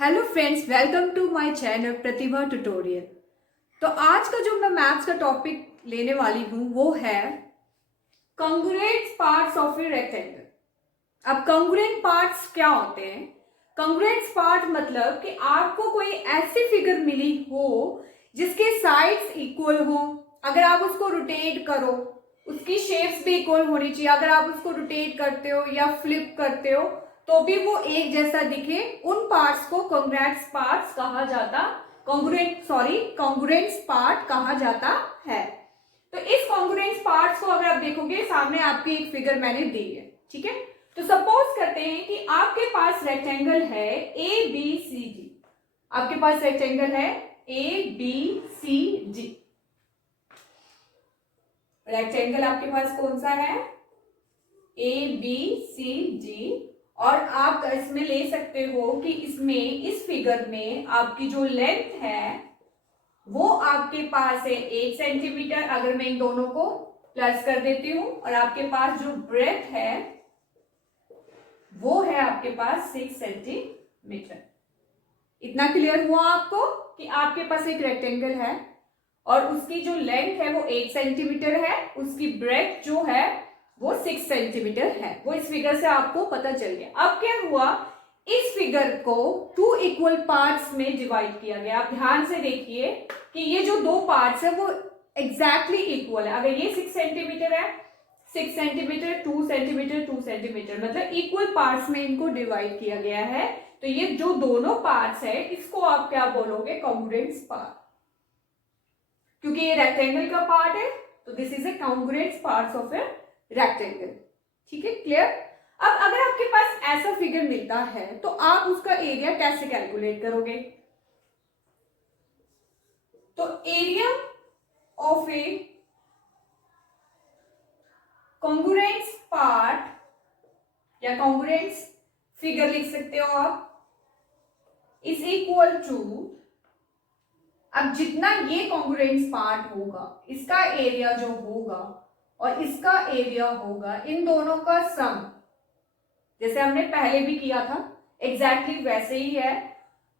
Hello friends, welcome to my channel Pratibha tutorial. तो आज का जो मैं मैथ्स का टॉपिक लेने वाली हूँ वो है congruent parts of a rectangle. अब कॉन्ग्रुएंट पार्ट्स क्या होते हैं? कॉन्ग्रुएंट पार्ट मतलब कि आपको कोई ऐसी फिगर मिली हो जिसके साइड्स इक्वल हो। अगर आप उसको रोटेट करो, उसकी शेप्स भी इक्वल होनी चाहिए। अगर आप उसको रोटेट करते हो या फ्लिप करते हो तो भी वो एक जैसा दिखे, उन पार्ट्स को कॉन्ग्रुएंट पार्ट्स कहा जाता कॉन्ग्रुएंट पार्ट कहा जाता है। तो इस कॉन्ग्रुएंट पार्ट्स को अगर आप देखोगे, सामने आपकी एक फिगर मैंने दी है, ठीक है। तो सपोज करते हैं कि आपके पास रेक्टेंगल है ए बी सी डी। आपके पास रेक्टेंगल है A B C D. Rectangle आपके पास कौन सा है? A B C D. और आप इसमें ले सकते हो कि इसमें इस फिगर में आपकी जो लेंथ है वो आपके पास है 1 सेंटीमीटर। अगर मैं इन दोनों को प्लस कर देती हूं, और आपके पास जो ब्रेथ है वो है आपके पास 6 सेंटीमीटर। इतना क्लियर हुआ आपको कि आपके पास एक रेक्टेंगल है और उसकी जो लेंथ है वो 1 सेंटीमीटर है, उसकी ब्रेथ जो है वो 6 सेंटीमीटर है। वो इस फिगर से आपको पता चल गया। अब क्या हुआ, इस फिगर को 2 इक्वल पार्ट्स में डिवाइड किया गया। आप ध्यान से देखिए कि ये जो 2 पार्ट्स है वो एग्जैक्टली इक्वल है। अगर ये 6 सेंटीमीटर है, 6 सेंटीमीटर, 2 सेंटीमीटर, 2 सेंटीमीटर, मतलब इक्वल पार्ट्स में इनको डिवाइड किया गया है। तो ये जो दोनों पार्ट्स है इसको आप क्या बोलोगे? Congruent part. क्योंकि ये रेक्टेंगल का पार्ट है तो this is a congruent parts of a rectangle. ठीक है, क्लियर? अब अगर आपके पास ऐसा फिगर मिलता है तो आप उसका एरिया कैसे कैलकुलेट करोगे? तो area of A congruent part या कॉन्ग्रुएंट फिगर लिख सकते हो आप, इज इक्वल टू, अब जितना ये कॉन्ग्रुएंट पार्ट होगा इसका एरिया जो होगा और इसका एरिया होगा, इन दोनों का सम, जैसे हमने पहले भी किया था एग्जैक्टली वैसे ही है।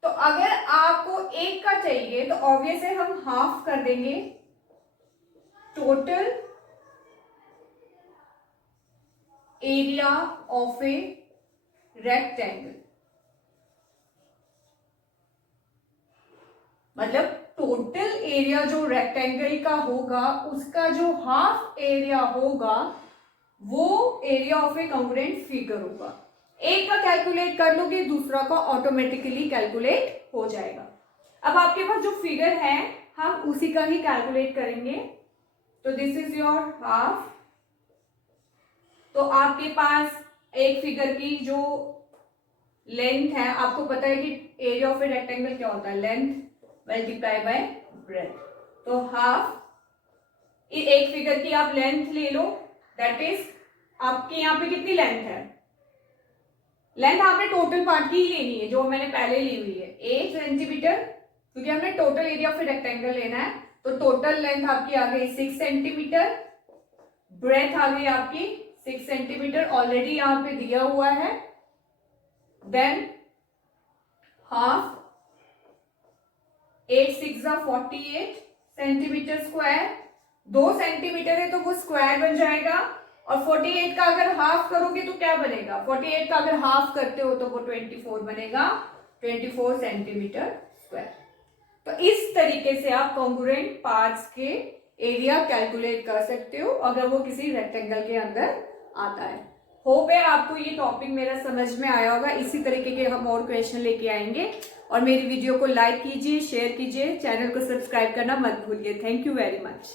तो अगर आपको एक का चाहिए तो ऑब्वियस है हम हाफ कर देंगे total area of a rectangle. मतलब टोटल एरिया जो रेक्टेंगल का होगा उसका जो हाफ एरिया होगा वो area of A congruent figure होगा। एक का कैलकुलेट कर लोगे, दूसरा का ऑटोमेटिकली कैलकुलेट हो जाएगा। अब आपके पास जो फिगर है हम उसी का ही कैलकुलेट करेंगे। तो दिस इज योर हाफ। तो आपके पास एक फिगर की जो लेंथ है, आपको पता है कि एरिया ऑफ ए रेक्टेंगल क्या होता है? Length multiply by breath. तो हाफ, एक फिगर की आप लेंथ ले लो, दैट इज आपके यहाँ पे कितनी लेंथ है? लेंथ आपने टोटल पार्ट की ही लेनी है जो मैंने पहले ली हुई है 8 सेंटीमीटर, क्योंकि हमने टोटल एरिया ऑफ रेक्टेंगल लेना है। तो टोटल लेंथ आपकी आ गई 6 सेंटीमीटर, ब्रेथ आ गई आपकी 6 सेंटीमीटर, ऑलरेडी यहाँ पे दिया हुआ है। Than half, 8 6 48 centimetre square. 2 centimetre है तो वो स्क्वायर बन जाएगा। और 48 का अगर हाफ करोगे तो क्या बनेगा? 48 का अगर हाफ करते हो तो वो 24 बनेगा, 24 सेंटीमीटर स्क्वायर। तो इस तरीके से आप कॉन्ग्रुएंट पार्ट्स के एरिया कैलकुलेट कर सकते हो अगर वो किसी रेक्टेंगल के अंदर आता है। होप है आपको ये टॉपिक मेरा समझ में आया होगा। इसी तरीके के हम और क्वेश्चन लेके आएंगे। और मेरी वीडियो को लाइक कीजिए, शेयर कीजिए, चैनल को सब्सक्राइब करना मत भूलिए। Thank you very much.